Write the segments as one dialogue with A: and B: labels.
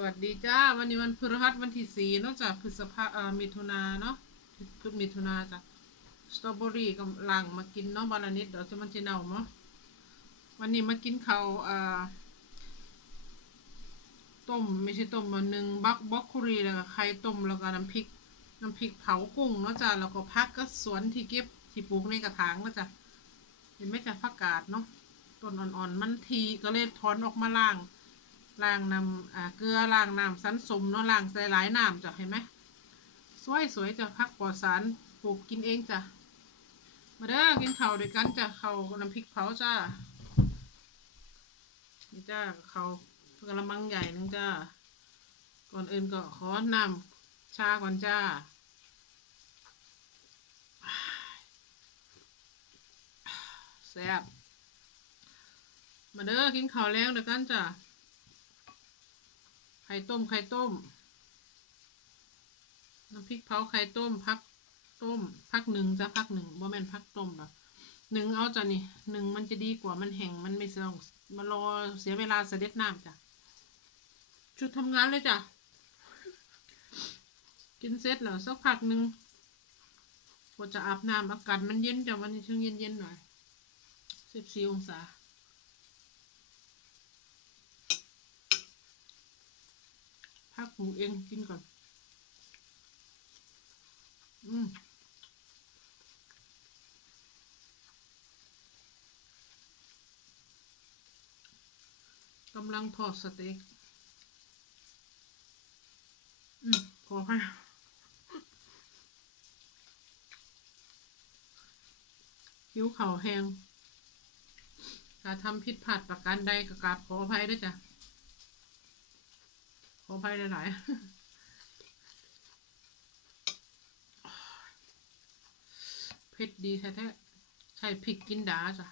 A: วัสดีจ้า วันนี้วันพฤหัสวันที่สี่นอกจากพฤษภาเอ่อมิถุนาเนาะพฤษมิถุนาจ้ะสตรอเบอรี่กำลังมากินเนาะบาลานิดเดี๋ยวจะมันจะเน่ามั้งวันนี้มากินข้าวอ่าต้มไม่ใช่ต้มมันหนึ่งบักบล็อกคุรีแล้วก็ไข่ต้มแล้วก็น้ำพริกน้ำพริกเผากุ้งเนาะจ้ะแล้วก็พักก็สวนที่เก็บที่ปลูกในกระถางเนาะจ้ะเห็นไหมจ้ะผักกาดเนาะต้นอ่อนๆมันทีก็เลยถอนออกมาล่าง ล้างน้ำอ่าเกลือล้างน้ำสันสมเนาะล้างใส่หลายน้ำจ้ะเห็นไหมสวยสวยจ้ะพักปลอดสารปลูกกินเองจ้ะมาเด้อกินข้าวด้วยกันจ้ะข้าวน้ำพริกเผาจ้านี่จ้าข้าวกระมังใหญ่นึงจ้าก่อนอื่นก็ขอนำชาก่อนจ้าแซ่บมาเด้อกินข้าวแล้วด้วยกันจ้ะ ข่ต้ม ไข่ต้ม น้ำพริกเผาไข่ต้มพักต้ม พักหนึ่งจะพักหนึ่งบ่แม่นพักต้มหรอหนึ่งเอาจ้ะนี่หนึ่งมันจะดีกว่ามันแห้งมันไม่ต้องมารอเสียเวลาเสด็จน้ำจ้ะชุดทำงานเลยจ้ะกินเสร็จแล้วสักพักหนึ่งกว่าจะอาบน้ำอากาศมันเย็นจ้ะวันนี้ช่วงเย็นๆหน่อยสิบสี่องศา พักหมูเองกินก่อน อืมกำลังทอดสเต็ก อืมพอให้คิ้วเข่าแหงถ้าทำผิดพลาดประการใดก็กราบขออภัยด้วยจ้ะ ออภัยหลายๆเผ็ดดีแท้ๆใช่พริกกินดาจ้ะ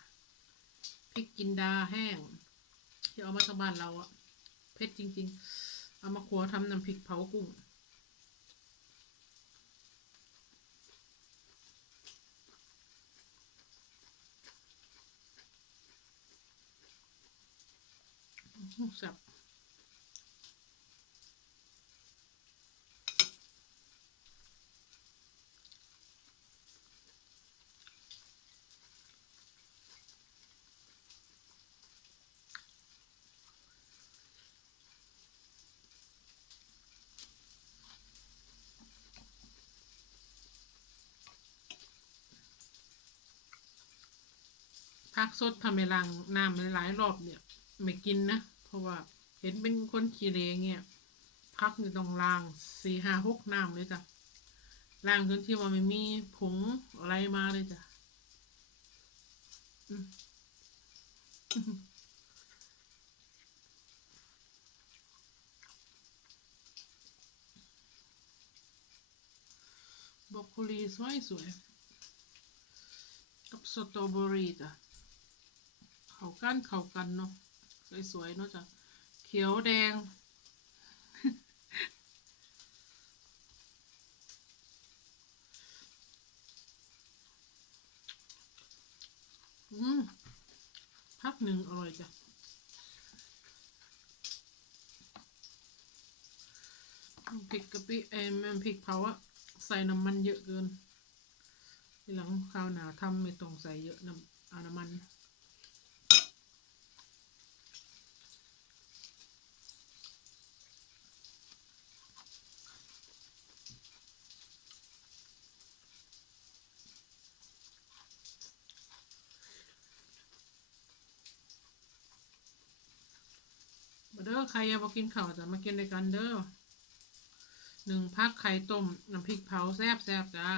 A: พริกกินดาแห้ง ที่เอามาจากบ้านเราอะเผ็ดจริง ๆ เอามาขัวทำน้ำพริกเผากุ้งอื้อหือแซ่บ พักสดทำให้ล้างน้ำหลายรอบเนี่ย ไม่กินนะ เพราะว่าเห็นเป็นคนขี้เหร่เงี้ยพักนี่ต้องล้างสี่ห้าหกน้ำเลยจ้ะล้างจนที่ว่าไม่มีผงอะไรมาเลยจ้ะบรอกโคลีสวยสวยกับสตรอเบอรี่จ้ะ เข้ากันเข้ากันเนาะสวยๆเนาะจ้ะเขียวแดง อืมพักหนึ่งอร่อยจ้ะพริกกะปิเอ้ยน้ำพริกเผาอะใส่น้ำมันเยอะเกินทีหลังข้าวหนาวทำไม่ต้องใส่เยอะน้ำเอาน้ำมัน ใครอยากกินข้าวจะมากินด้วยกันเด้อหนึ่งพักไข่ต้มน้ำพริกเผาแซ่บแซ่บจ้า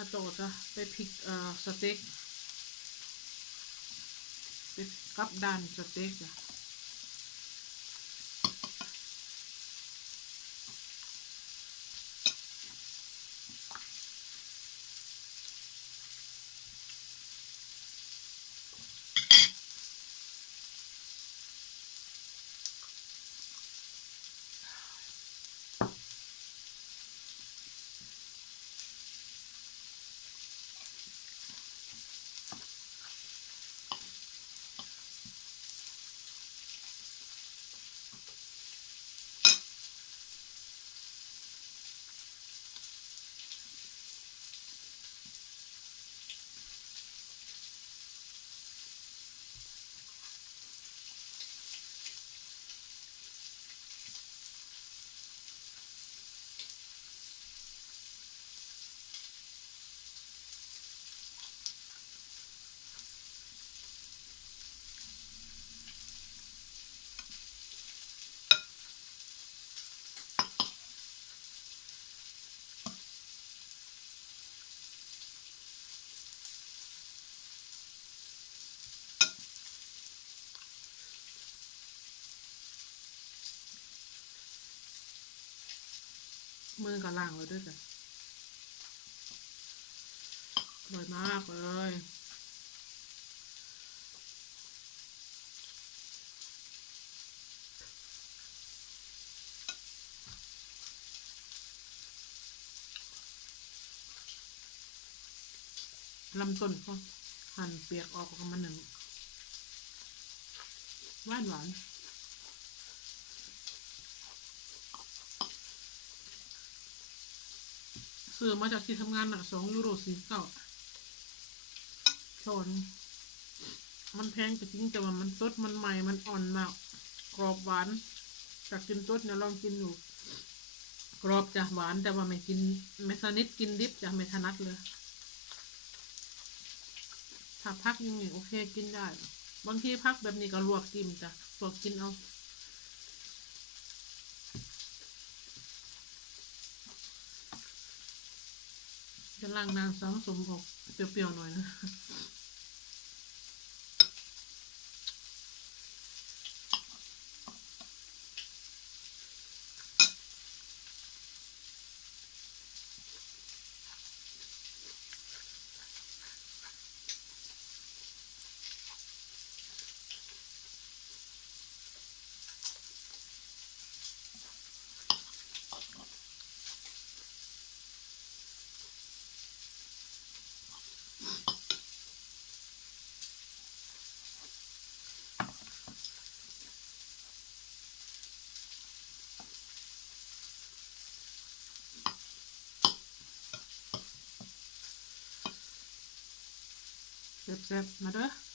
A: มาต่อจ้ะไปพริกเอ่อสเต็กไปกลับด้านสเต็กจ้ะ มือกับล่างไว้ด้วยจ้ะอร่อยมากเลยลำต้นก็หั่นเปียกออกออกมาหนึ่งหวานหวาน ซื้อมาจากที่ทำงานอะสองยูโรสี่เก้าชนมันแพงก็จริงแต่ว่ามันสดมันใหม่มันอ่อนมากกรอบหวานจากกินสดเนี่ยลองกินอยู่กรอบจะหวานแต่ว่าไม่กินไม่สนิทกินดิบจะไม่ถนัดเลยถ้าพักยังนี้โอเคกินได้ บางทีพักแบบนี้ก็ลวกกินจ้ะลวกกินเอา ล่างน้ำซ้ำสมบอกเปรี้ยวๆหน่อยนะ แซ่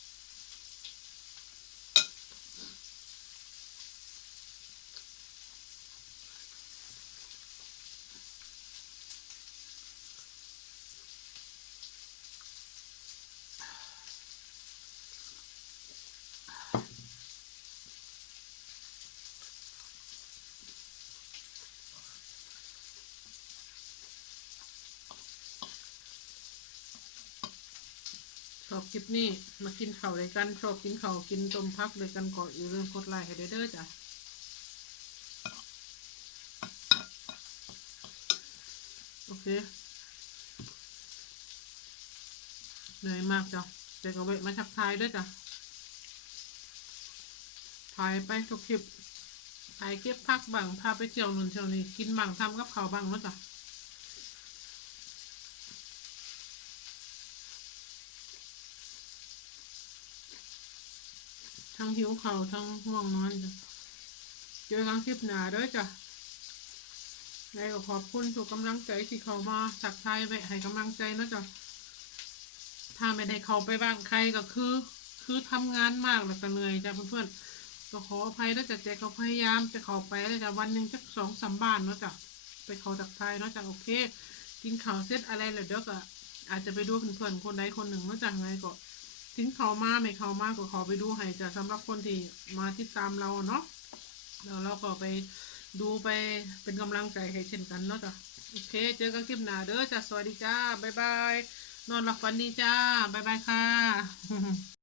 A: อบคลิปนี้มากินข้าวด้วยกัน ชอบกินข้าวกินต้มพักด้วยกันก็อย่าลืมกดไลค์ให้เด้อจ้ะโอเคเหนื่อยมากจ้ะแต่ก็เวะมาทักทายด้วยจ้ะถ่ายไปทุกคลิปถ่ายเก็บพักบังพาไปเที่ยวนู่นเที่ยวนี่กินบังทำกับข้าวบังแล้วจ้ะ ทั้งหิวเขาทั้งง่วงนอนจ้ะเจอกันคลิปหนาด้วยจ้ะในก็ขอบคุณทุกกำลังใจที่เขามาสักทายแวะให้กำลังใจนะจ๊ะถ้าไม่ได้เขาไปบ้างใครก็คือ คือทำงานมากแล้วก็เหนื่อยจ้ะเพื่อนๆก็ขออภัยนะจ๊ะแจก็พยายามจะเขาไปแล้วจ้ะวันหนึ่งสักสองสามบ้านเนาะจ้ะไปเขาจากไทายเนาะจ้ะโอเค กินข้าวเสร็จอะไรแล้วเดี๋ยวก็อาจจะไปดูเพื่อนๆคนใดคนหนึ่งเนาะจ้ะไงก็ ถึงเขามาไม่เขามาก็ขอไปดูให้จ้ะสำหรับคนที่มาติดตามเราเนาะแล้วเราก็ไปดูไปเป็นกำลังใจให้เช่นกันเนาะจ้ะโอเค เจอกันคลิปหน้าเด้อจ้ะสวัสดีจ้าบ๊ายบายนอนหลับฝันดีจ้าบ๊ายบายค่ะ